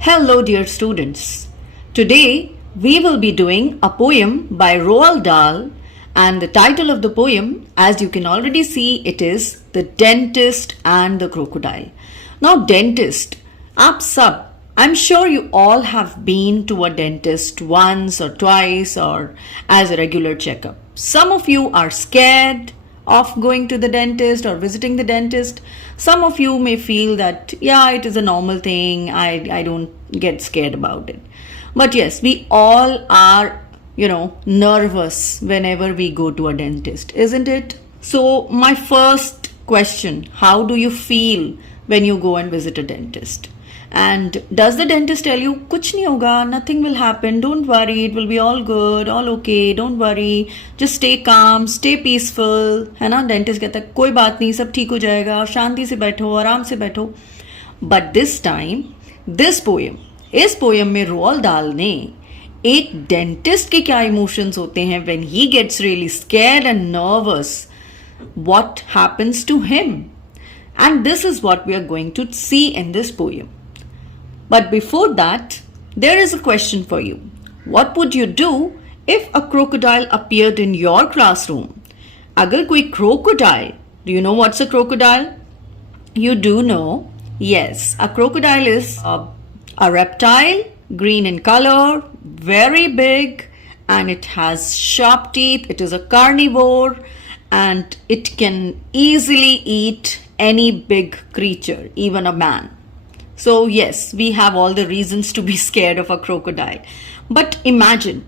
Hello, dear students. Today we will be doing a poem by Roald Dahl, and the title of the poem, as you can already see, it is The Dentist and the Crocodile. Now, dentist, I'm sure you all have been to a dentist once or twice or as a regular checkup. Some of you are scared of going to the dentist or visiting the dentist. Some of you may feel that, yeah, it is a normal thing. I don't get scared about it. But yes, we all are, nervous whenever we go to a dentist, isn't it? So my first question, how do you feel when you go and visit a dentist? And does the dentist tell you, kuch nahi hoga, nothing will happen, don't worry, it will be all good, all okay, don't worry, just stay calm, stay peaceful, है ना? Dentist कहता है कोई बात नहीं, सब ठीक हो जाएगा, शांति से बैठो, आराम से बैठो. But this time, इस पोएम में रोald दाhl ने एक डेंटिस्ट के क्या इमोशंस होते हैं when he gets really scared and nervous, what happens to him? And this is what we are going to see in this poem. But before that, there is a question for you. What would you do if a crocodile appeared in your classroom? Agar koi crocodile, do you know what's a crocodile? You do know. Yes, a crocodile is a reptile, green in color, very big, and it has sharp teeth. It is a carnivore and it can easily eat any big creature, even a man. So yes, we have all the reasons to be scared of a crocodile. But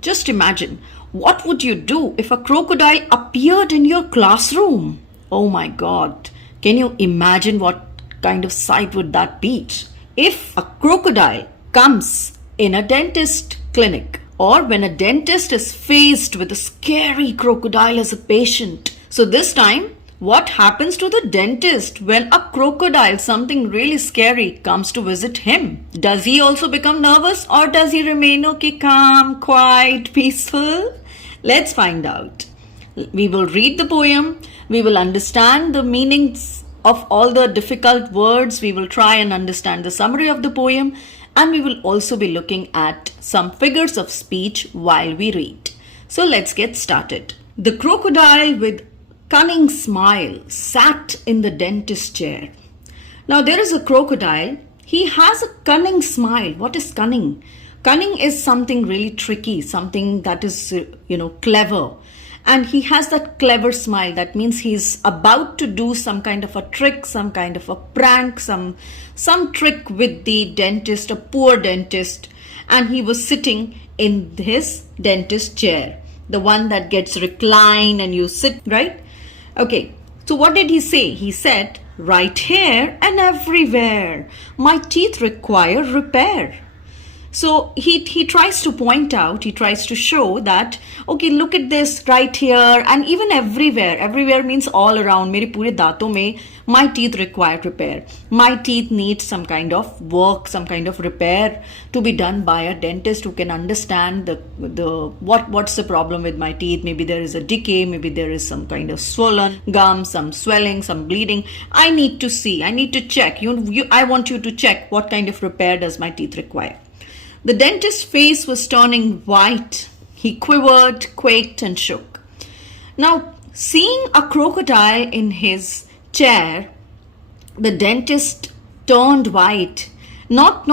just imagine, what would you do if a crocodile appeared in your classroom? Oh my God, can you imagine what kind of sight would that be? If a crocodile comes in a dentist clinic, or when a dentist is faced with a scary crocodile as a patient. So this time, what happens to the dentist when a crocodile, something really scary, comes to visit him? Does he also become nervous or does he remain okay, calm, quiet, peaceful? Let's find out. We will read the poem. We will understand the meanings of all the difficult words. We will try and understand the summary of the poem. And we will also be looking at some figures of speech while we read. So let's get started. The crocodile with cunning smile sat in the dentist chair. Now there is a crocodile. He has a cunning smile. What is cunning? Cunning is something really tricky, something that is, clever. And he has that clever smile. That means he's about to do some kind of a trick, some kind of a prank, some trick with the dentist, a poor dentist. And he was sitting in his dentist chair, the one that gets reclined and you sit, right? Okay, so what did he say? He said, right here and everywhere, my teeth require repair. So he tries to point out, he tries to show that, okay, look at this right here and even everywhere. Everywhere means all around. Mere pure daaton mein, my teeth require repair. My teeth need some kind of work, some kind of repair to be done by a dentist who can understand what's the problem with my teeth. Maybe there is a decay, maybe there is some kind of swollen gum, some swelling, some bleeding. I need to see, I need to check. I want you to check what kind of repair does my teeth require. The dentist's face was turning white. He quivered, quaked, and shook. Now, seeing a crocodile in his chair, the dentist turned white. Not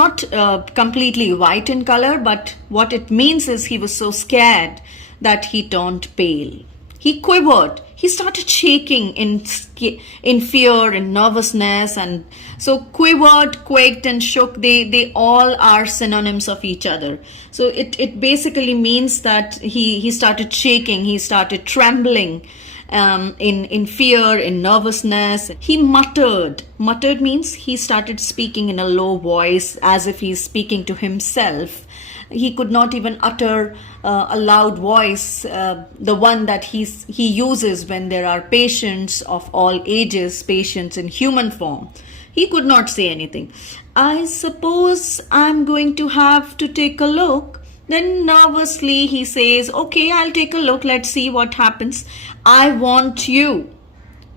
completely white in color, but what it means is he was so scared that he turned pale. He quivered. He started shaking in fear and nervousness, and so quivered, quaked, and shook. They all are synonyms of each other. So it basically means that he started shaking. He started trembling, in fear, in nervousness. He muttered. Muttered means he started speaking in a low voice, as if he's speaking to himself. He could not even utter a loud voice, the one that he uses when there are patients of all ages, patients in human form. He could not say anything. I suppose I'm going to have to take a look. Then nervously he says, okay, I'll take a look. Let's see what happens. I want you,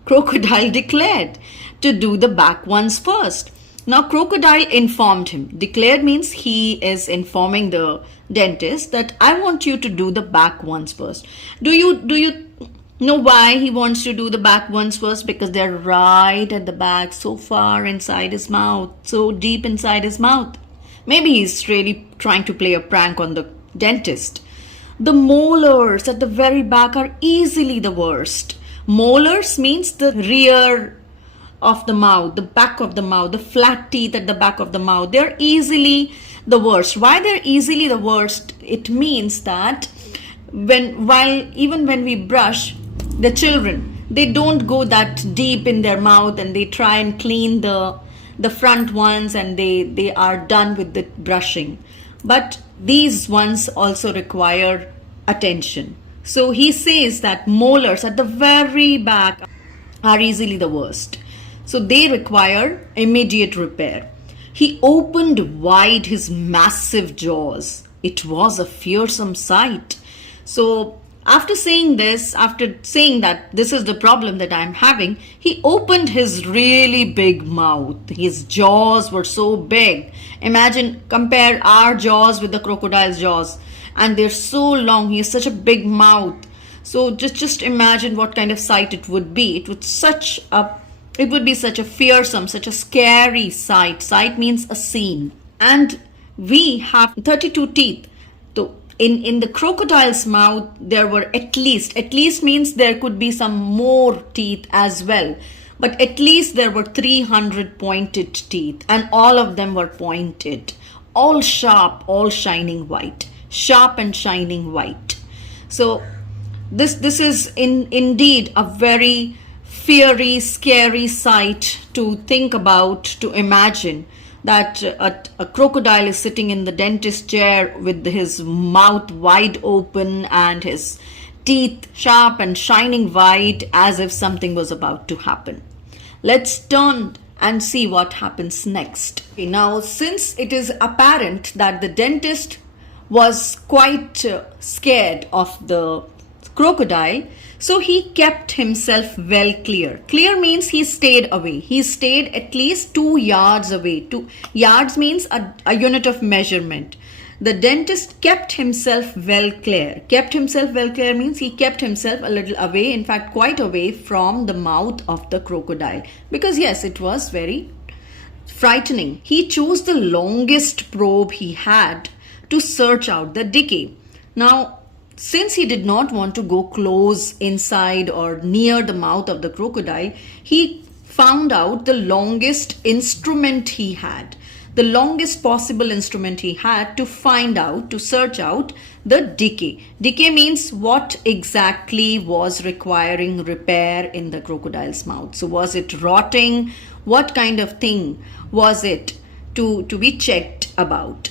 Crocodile declared, to do the back ones first. Now, Crocodile informed him. Declared means he is informing the dentist that I want you to do the back ones first. Do you know why he wants to do the back ones first? Because they're right at the back, so far inside his mouth, so deep inside his mouth. Maybe he's really trying to play a prank on the dentist. The molars at the very back are easily the worst. Molars means the rear of the mouth, the back of the mouth, the flat teeth at the back of the mouth. They're easily the worst. Why they're easily the worst? It means that even when we brush, the children, they don't go that deep in their mouth and they try and clean the front ones and they are done with the brushing. But these ones also require attention. So he says that molars at the very back are easily the worst. So they require immediate repair. He opened wide his massive jaws. It was a fearsome sight. So after saying that this is the problem that I'm having, he opened his really big mouth. His jaws were so big. Compare our jaws with the crocodile's jaws. And they're so long. He has such a big mouth. So just imagine what kind of sight it would be. It would be such a fearsome, such a scary sight. Sight means a scene. And we have 32 teeth. So in the crocodile's mouth, there were at least means there could be some more teeth as well. But at least there were 300 pointed teeth. And all of them were pointed. All sharp, all shining white. Sharp and shining white. So this is indeed a very fiery, scary sight to think about, to imagine that a crocodile is sitting in the dentist chair with his mouth wide open and his teeth sharp and shining white as if something was about to happen. Let's turn and see what happens next. Okay, now, since it is apparent that the dentist was quite scared of the crocodile, so he kept himself well clear. Clear means he stayed away. He stayed at least 2 yards away. 2 yards means a unit of measurement. The dentist kept himself well clear. Kept himself well clear means he kept himself a little away, in fact quite away from the mouth of the crocodile. Because yes, it was very frightening. He chose the longest probe he had to search out the decay. Now, since he did not want to go close inside or near the mouth of the crocodile, he found out the longest instrument he had, the longest possible instrument he had to search out the decay. Decay means what exactly was requiring repair in the crocodile's mouth. So was it rotting? What kind of thing was it to be checked about?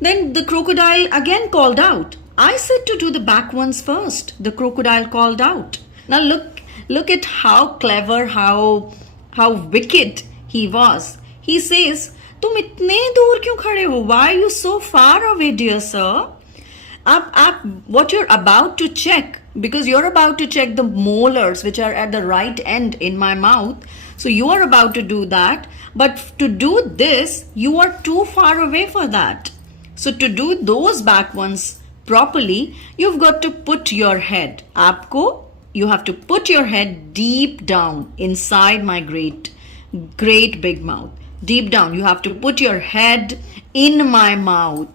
Then the crocodile again called out. I said to do the back ones first. The crocodile called out. Now look at how clever, how wicked he was. He says, "तुम इतने दूर क्यों खड़े हो? Why are you so far away, dear sir?" What you're about to check, because you're about to check the molars which are at the right end in my mouth. So you are about to do that. But to do this, you are too far away for that. So to do those back ones properly, you've got to put your head. You have to put your head deep down inside my great big mouth. Deep down, you have to put your head in my mouth.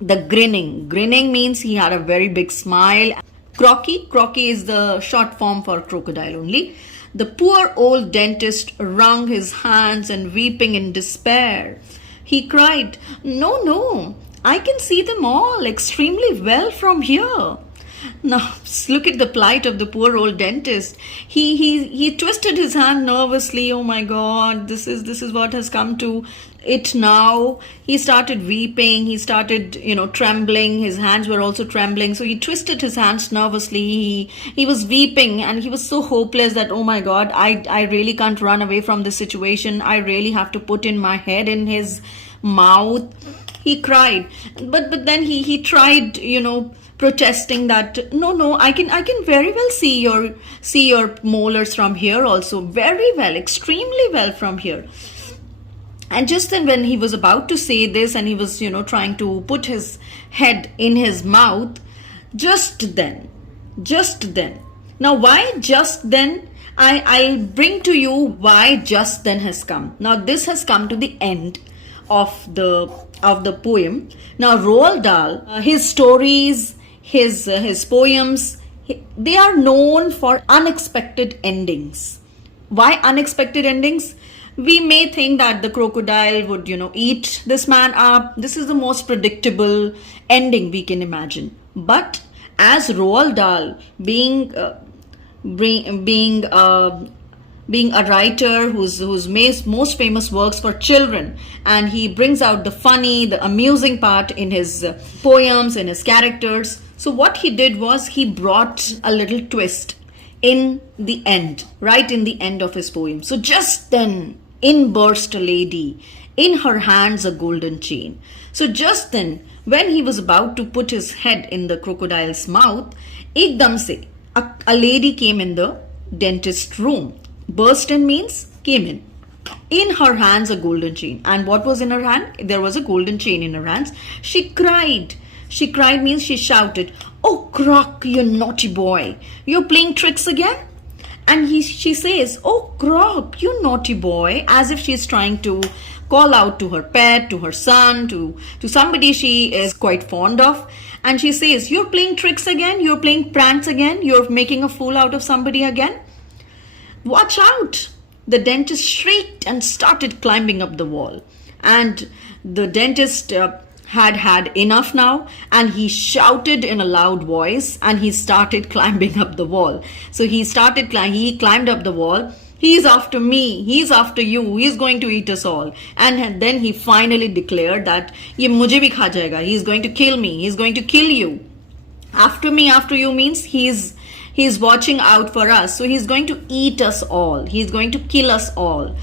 The grinning means he had a very big smile. Crocky is the short form for crocodile only. The poor old dentist wrung his hands and weeping in despair, he cried, No, I can see them all extremely well from here. Now, look at the plight of the poor old dentist. He twisted his hand nervously. Oh my God, this is what has come to it now. He started weeping. He started, trembling. His hands were also trembling. So he twisted his hands nervously. He was weeping and he was so hopeless that, oh my God, I really can't run away from this situation. I really have to put in my head in his mouth. He cried, but then he tried, protesting that no, I can very well see your molars from here also, very well, extremely well from here. And just then, when he was about to say this and he was, trying to put his head in his mouth, just then, just then. Now, why just then? I'll bring to you why just then has come. Now, this has come to the end of the poem. Now, Roald Dahl, his stories, his poems, they are known for unexpected endings. Why unexpected endings? We may think that the crocodile would, eat this man up. This is the most predictable ending we can imagine. But as Roald Dahl, being a writer whose most famous works for children, and he brings out the funny, the amusing part in his poems, in his characters. So what he did was he brought a little twist in the end, right in the end of his poem. So just then, in burst a lady, in her hands a golden chain. So just then, when he was about to put his head in the crocodile's mouth, ekdam se, a lady came in the dentist room. Burst in means came in. In her hands a golden chain. And what was in her hand? There was a golden chain in her hands. She cried. She cried means she shouted, "Oh, Croc, you naughty boy. You're playing tricks again?" And she says, "Oh, Croc, you naughty boy," as if she's trying to call out to her pet, to her son, to somebody she is quite fond of. And she says, "You're playing tricks again? You're playing pranks again? You're making a fool out of somebody again? Watch out!" The dentist shrieked and started climbing up the wall. And the dentist had enough now, and he shouted in a loud voice, and he started climbing up the wall. So he climbed up the wall. "He's after me, he's after you, he's going to eat us all." And then he finally declared that "Ye mujhe bhi kha jayega," he's going to kill me, he's going to kill you. After me, after you means he's watching out for us. So he's going to eat us all, he's going to kill us all.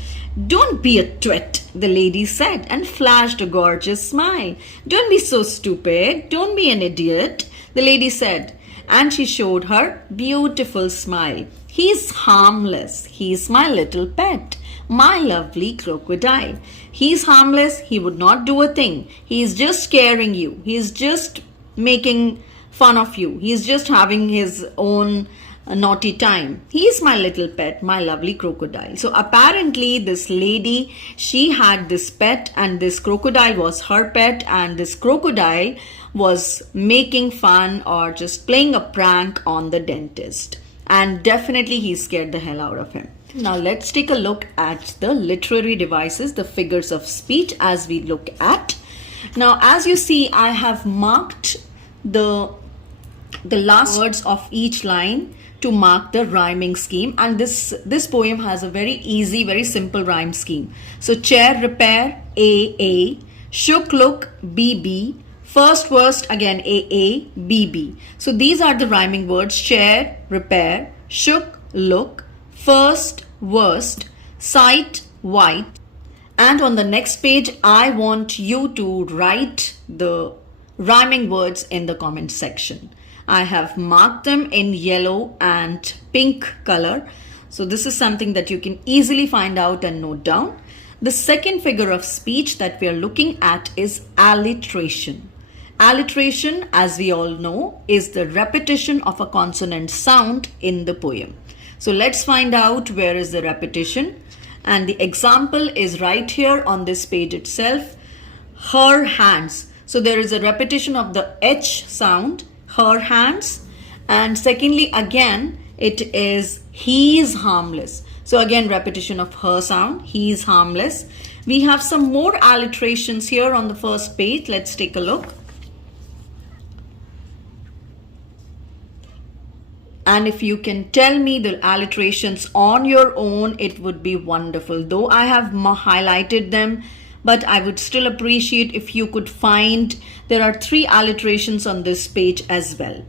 "Don't be a twit," the lady said, and flashed a gorgeous smile. "Don't be so stupid, don't be an idiot," the lady said, and she showed her beautiful smile. "He's harmless, he's my little pet, my lovely crocodile. He's harmless, he would not do a thing. He's just scaring you, he's just making fun of you, he's just having his own a naughty time. He's my little pet, my lovely crocodile." So apparently this lady, she had this pet, and this crocodile was her pet, and this crocodile was making fun or just playing a prank on the dentist. And definitely he scared the hell out of him. Now let's take a look at the literary devices, the figures of speech as we look at. Now as you see, I have marked the last words of each line to mark the rhyming scheme, and this poem has a very easy, very simple rhyme scheme. So chair, repair, A, shook, look, B, first, worst, again A, B. So these are the rhyming words: chair, repair, shook, look, first, worst, sight, white. And on the next page, I want you to write the rhyming words in the comment section. I have marked them in yellow and pink color. So this is something that you can easily find out and note down. The second figure of speech that we are looking at is alliteration. Alliteration, as we all know, is the repetition of a consonant sound in the poem. So let's find out where is the repetition. And the example is right here on this page itself. Her hands. So there is a repetition of the H sound, her hands. And secondly, again, it is he is harmless. So again, repetition of her sound, he is harmless. We have some more alliterations here on the first page. Let's take a look. And if you can tell me the alliterations on your own, it would be wonderful. Though I have highlighted them, but I would still appreciate if you could find, there are 3 alliterations on this page as well.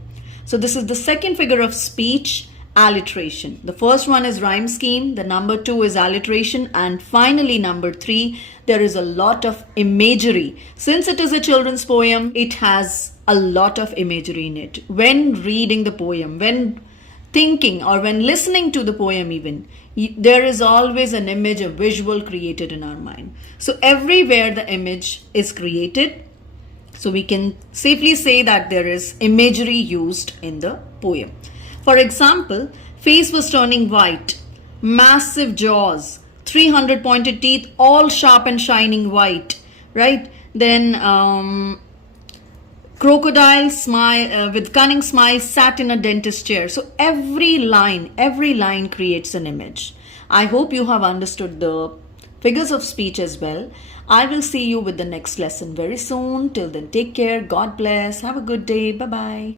So this is the second figure of speech, alliteration. The first one is rhyme scheme, the number 2 is alliteration, and finally number 3, there is a lot of imagery. Since it is a children's poem, it has a lot of imagery in it. When reading the poem, when thinking or when listening to the poem even, there is always an image, a visual created in our mind. So everywhere the image is created, so we can safely say that there is imagery used in the poem. For example, face was turning white, massive jaws, 300 pointed teeth, all sharp and shining white, right? Then crocodile smile with cunning smile sat in a dentist chair. So every line creates an image. I hope you have understood the figures of speech as well. I will see you with the next lesson very soon. Till then, take care. God bless. Have a good day. Bye bye.